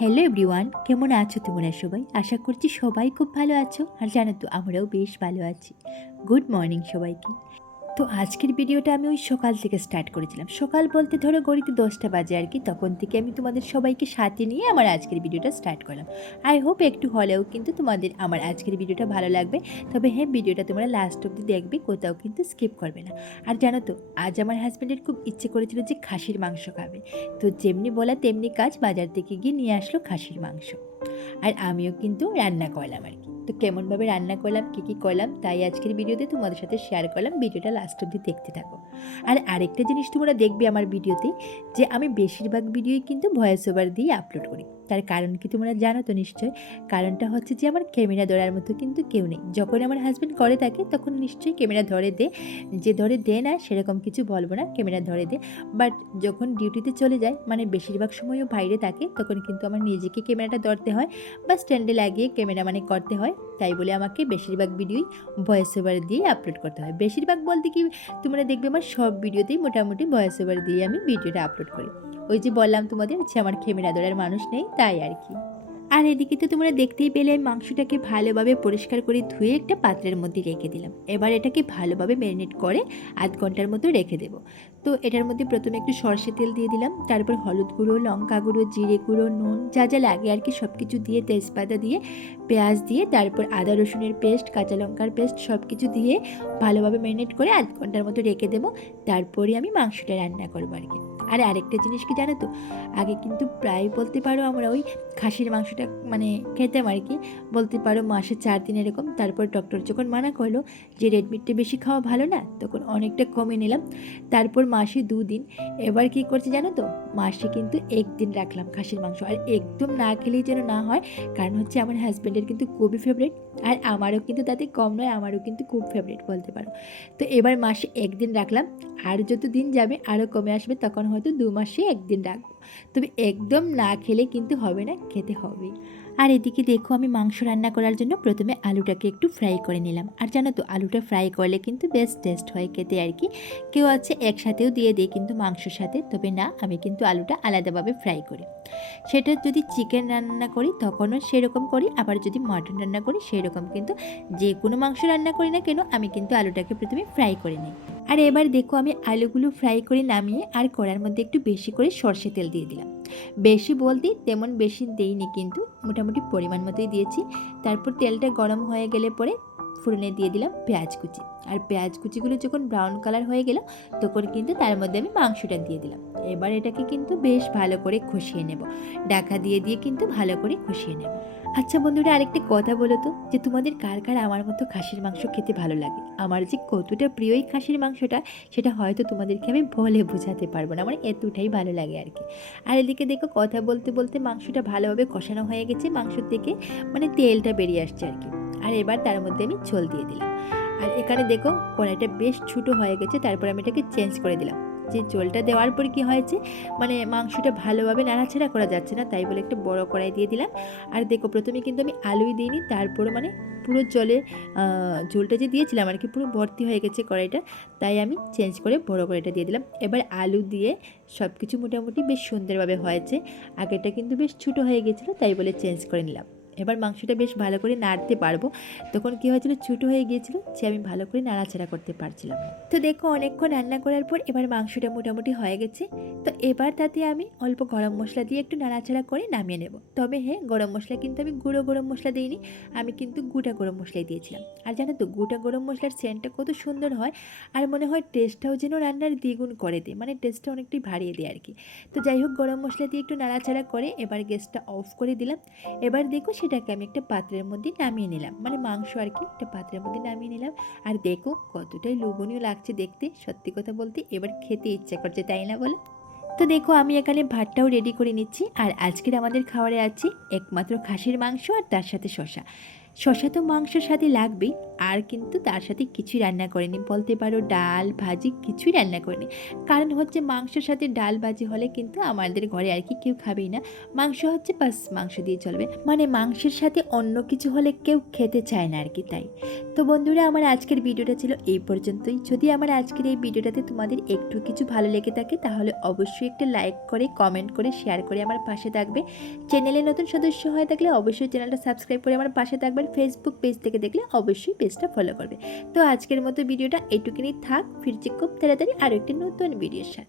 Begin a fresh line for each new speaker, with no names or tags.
Hello everyone কেমন আছো তোমরা সবাই? আশা করছি সবাই খুব ভালো আছো। আর জানো তো, আমরাও বেশ ভালো আছি। গুড মর্নিং সবাইকে। তো আজকের ভিডিওটা আমি ওই সকাল থেকে স্টার্ট করেছিলাম। সকাল বলতে ধরো গড়িতে দশটা বাজে আর কি, তখন থেকে আমি তোমাদের সবাইকে সাথে নিয়ে আমার আজকের ভিডিওটা স্টার্ট করলাম। আই হোপ একটু হলেও কিন্তু তোমাদের আমার আজকের ভিডিওটা ভালো লাগবে। তবে হ্যাঁ ভিডিওটা তোমরা লাস্ট অব্দি দেখবে, কোথাও কিন্তু স্কিপ করবে না। আর জানো তো, আজ আমার হাজব্যান্ডের খুব ইচ্ছে করেছিল যে খাসির মাংস খাবে। তো যেমনি বলা তেমনি কাজ বাজার থেকে গিয়ে নিয়ে আসলো খাসির মাংস। আর আমিও কিন্তু রান্না করলাম আর তো কেমনভাবে রান্না করলাম, কী কী করলাম, তাই আজকের ভিডিওতে তোমাদের সাথে শেয়ার করলাম, ভিডিওটা লাস্ট অব্দি দেখতে থাকো। আর আরেকটা জিনিস তোমরা দেখবে আমার ভিডিওতে, যে আমি বেশিরভাগ ভিডিওই কিন্তু ভয়েস ওভার দিয়ে আপলোড করি। তার কারণ কি তোমরা জানো তো নিশ্চয়? কারণটা হচ্ছে যে আমার ক্যামেরা ধরার মতো কিন্তু কেউ নেই। যখন আমার হাজব্যান্ড করে থাকে, তখন নিশ্চয়ই ক্যামেরা ধরে দে। যে ধরে দে না, সেরকম কিছু বলব না, ক্যামেরা ধরে দে। বাট যখন ডিউটিতে চলে যায় মানে বেশিরভাগ সময়ও বাইরে থাকে, তখন কিন্তু আমার নিজেকে ক্যামেরাটা ধরতে হয় বা স্ট্যান্ডে লাগিয়ে ক্যামেরা মানে করতে হয়। তাই বলে আমাকে বেশিরভাগ ভিডিওই ভয়েস ওভার দিয়ে আপলোড করতে হয়। বেশিরভাগ বলতে কি, তোমরা দেখবে আমার সব ভিডিওতেই মোটামুটি ভয়েস ওভার দিয়ে আমি ভিডিওটা আপলোড করি। ওই যে বললাম তোমাদের যে আমার খেমেরা ধরার মানুষ নেই, তাই আর কি। আর এদিকে তো তোমরা দেখতেই পেলে মাংসটাকে ভালোভাবে পরিষ্কার করে ধুয়ে একটা পাত্রের মধ্যে রেখে দিলাম। এবার এটাকে ভালোভাবে ম্যারিনেট করে আধ ঘণ্টার মতো রেখে দেবো। তো এটার মধ্যে প্রথমে একটু সর্ষে তেল দিয়ে দিলাম, তারপর হলুদ গুঁড়ো, লঙ্কা গুঁড়ো, জিরে গুঁড়ো, নুন, যা যা লাগে আর কি সব কিছু দিয়ে তেজপাতা দিয়ে, পেঁয়াজ দিয়ে, তারপর আদা রসুনের পেস্ট, কাঁচা লঙ্কার পেস্ট সব কিছু দিয়ে ভালোভাবে ম্যারিনেট করে আধ ঘণ্টার মতো রেখে দেবো, তারপরে আমি মাংসটা রান্না করব আর কি। আর আরেকটা জিনিস কি জানো তো, আগে কিন্তু প্রায় বলতে পারো আমরা ওই খাসির মাংসটা মানে খেতাম আর কি, বলতে পারো মাসে চার দিন এরকম, তারপর ডক্টর যখন মানা করল যে রেড মিটটা বেশি খাওয়া ভালো না, তখন অনেকটা কমে নিলাম, তারপর মাসে দুদিন। এবার কি করছে জানো তো? মাসে কিন্তু একদিন রাখলাম খাসির মাংস। আর একদম না খেলেই যেন না হয়, কারণ হচ্ছে আমার হাজব্যান্ডের কিন্তু খুবই ফেভারিট আর আমারও কিন্তু তাতে কম নয়, আমারও কিন্তু খুব ফেভারিট বলতে পারো। তো এবার মাসে একদিন রাখলাম, আর যত দিন যাবে আরও কমে আসবে, তখন হয়তো দু মাসে একদিন রাখব। তবে একদম না খেলে কিন্তু হবে না, খেতে হবেই। আর এদিকে দেখো আমি মাংস রান্না করার জন্য প্রথমে আলুটাকে একটু ফ্রাই করে নিলাম। আর জানো তো, আলুটা ফ্রাই করলে কিন্তু বেশ টেস্ট হয় খেতে আর কি। কেউ আছে একসাথেও দিয়ে দেয় কিন্তু মাংসর সাথে, তবে না, আমি কিন্তু আলুটা আলাদাভাবে ফ্রাই করি। সেটা যদি চিকেন রান্না করি, তখনও সেরকম করি, আবার যদি মাটন রান্না করি, সেরকম কিন্তু যে কোনো মাংস রান্না করি না কেন, আমি কিন্তু আলুটাকে প্রথমে ফ্রাই করে নিই। আর এবার দেখো আমি আলুগুলো ফ্রাই করে নামিয়ে আর কড়ার মধ্যে একটু বেশি করে সর্ষে তেল দিয়ে দিলাম। বেশি বলতে তেমন বেশি দেইনি কিন্তু মোটামুটি পরিমাণ মতোই দিয়েছি। তারপর তেলটা গরম হয়ে গেলে পরে ফোড়নে দিয়ে দিলাম পেঁয়াজ কুচি। আর পেঁয়াজ কুচিগুলো যখন ব্রাউন কালার হয়ে গেল, তখন কিন্তু তার মধ্যে আমি মাংসটা দিয়ে দিলাম। এবার এটাকে কিন্তু বেশ ভালো করে কষিয়ে নেব। ডাকা দিয়ে দিয়ে কিন্তু ভালো করে কষিয়ে নেব। আচ্ছা বন্ধুরা, আরেকটা কথা বলো তো, যে তোমাদের কার কার আমার মতো খাসির মাংস খেতে ভালো লাগে? আমার যে কতটা প্রিয়ই খাসির মাংসটা, সেটা হয়তো তোমাদেরকে আমি বলে বোঝাতে পারব না। আমার এতটাই ভালো লাগে আর কি। আর এদিকে দেখো, কথা বলতে বলতে মাংসটা ভালোভাবে কষানো হয়ে গেছে। মাংস থেকে মানে তেলটা বেরিয়ে আসছে আর কি। আর এবার তার মধ্যে আমি ঝোল দিয়ে দিলাম। আর এখানে দেখো, কড়াইটা বেশ ছোটো হয়ে গেছে, তারপর আমি এটাকে চেঞ্জ করে দিলাম। যে জলটা দেওয়ার পর কি হয়েছে মানে মাংসটা ভালোভাবে নাড়াচাড়া করা যাচ্ছে না, তাই বলে একটা বড় কড়াই দিয়ে দিলাম। আর দেখো, প্রথমে কিন্তু আমি আলুই দিইনি, তারপর মানে পুরো জলে ঝোলটা যে দিয়েছিলাম আর কি পুরো ভর্তি হয়ে গেছে কড়াইটা, তাই আমি চেঞ্জ করে বড় কড়াইটা দিয়ে দিলাম। এবার আলু দিয়ে সব কিছু মোটামুটি বেশ সুন্দরভাবে হয়েছে আগেটা কিন্তু বেশ ছোটো হয়ে গেছিল, তাই বলে চেঞ্জ করে নিলাম। এবার মাংসটা বেশ ভালো করে নাড়তে পারব। তখন কী হয়েছিল? ছোটো হয়ে গিয়েছিল যে আমি ভালো করে নাড়াচাড়া করতে পারছিলাম। তো দেখো, অনেকক্ষণ রান্না করার পর এবার মাংসটা মোটামুটি হয়ে গেছে। তো এবার তাতে আমি অল্প গরম মশলা দিয়ে একটু নাড়াচাড়া করে নামিয়ে নেব। তবে হ্যাঁ গরম মশলা কিন্তু আমি গুঁড়ো গরম মশলা দিইনি, আমি কিন্তু গোটা গরম মশলাই দিয়েছিলাম। আর জানো তো, গোটা গরম মশলার সেন্টটা কত সুন্দর হয়, আর মনে হয় টেস্টটাও যেন রান্নার দ্বিগুণ করে দেয় মানে টেস্টটা অনেকটাই বাড়িয়ে দেয় আর কি তো যাই হোক, গরম মশলা দিয়ে একটু নাড়াচাড়া করে এবার গ্যাসটা অফ করে দিলাম। এবার দেখো সেটাকে আমি একটা পাত্রের মধ্যে নামিয়ে নিলাম। মানে মাংস আর কি, একটা পাত্রের মধ্যে নামিয়ে নিলাম। আর দেখো কতটাই লোভনীয় লাগছে দেখতে। সত্যি কথা বলতে এবার খেতে ইচ্ছা করছে, তাই না বলো? তো দেখো আমি এখানে ভাতটাও রেডি করে নিচ্ছি। আর আজকের আমাদের খাবারে আছে একমাত্র খাসির মাংস আর তার সাথে শশা শশা তো মাংসের সাথে লাগবেই আর কিন্তু তার সাথে কিছুই রান্না করিনি। বলতে পারো ডাল, ভাজি কিছুই রান্না করেনি। কারণ হচ্ছে মাংসের সাথে ডাল, ভাজি হলে কিন্তু আমাদের ঘরে আর কি কেউ খাবেই না। মাংস হচ্ছে বাস, মাংস দিয়ে চলবে। মানে মাংসের সাথে অন্য কিছু হলে কেউ খেতে চায় না আর কি তাই। তো বন্ধুরা, আমার আজকের ভিডিওটা ছিল এই পর্যন্তই। যদি আমার আজকের এই ভিডিওটাতে তোমাদের একটু কিছু ভালো লেগে থাকে, তাহলে অবশ্যই একটা লাইক করে, কমেন্ট করে, শেয়ার করে আমার পাশে থাকবে। চ্যানেলে নতুন সদস্য হয়ে থাকলে অবশ্যই চ্যানেলটা সাবস্ক্রাইব করে আমার পাশে থাকবে। ফেসবুক পেজ থেকে দেখলে অবশ্যই পেজটা ফলো করবে। তো আজকের মতো ভিডিওটা এটুকুনি থাক। ফিরছি খুব তাড়াতাড়ি আরও একটি নতুন ভিডিওর সাথে।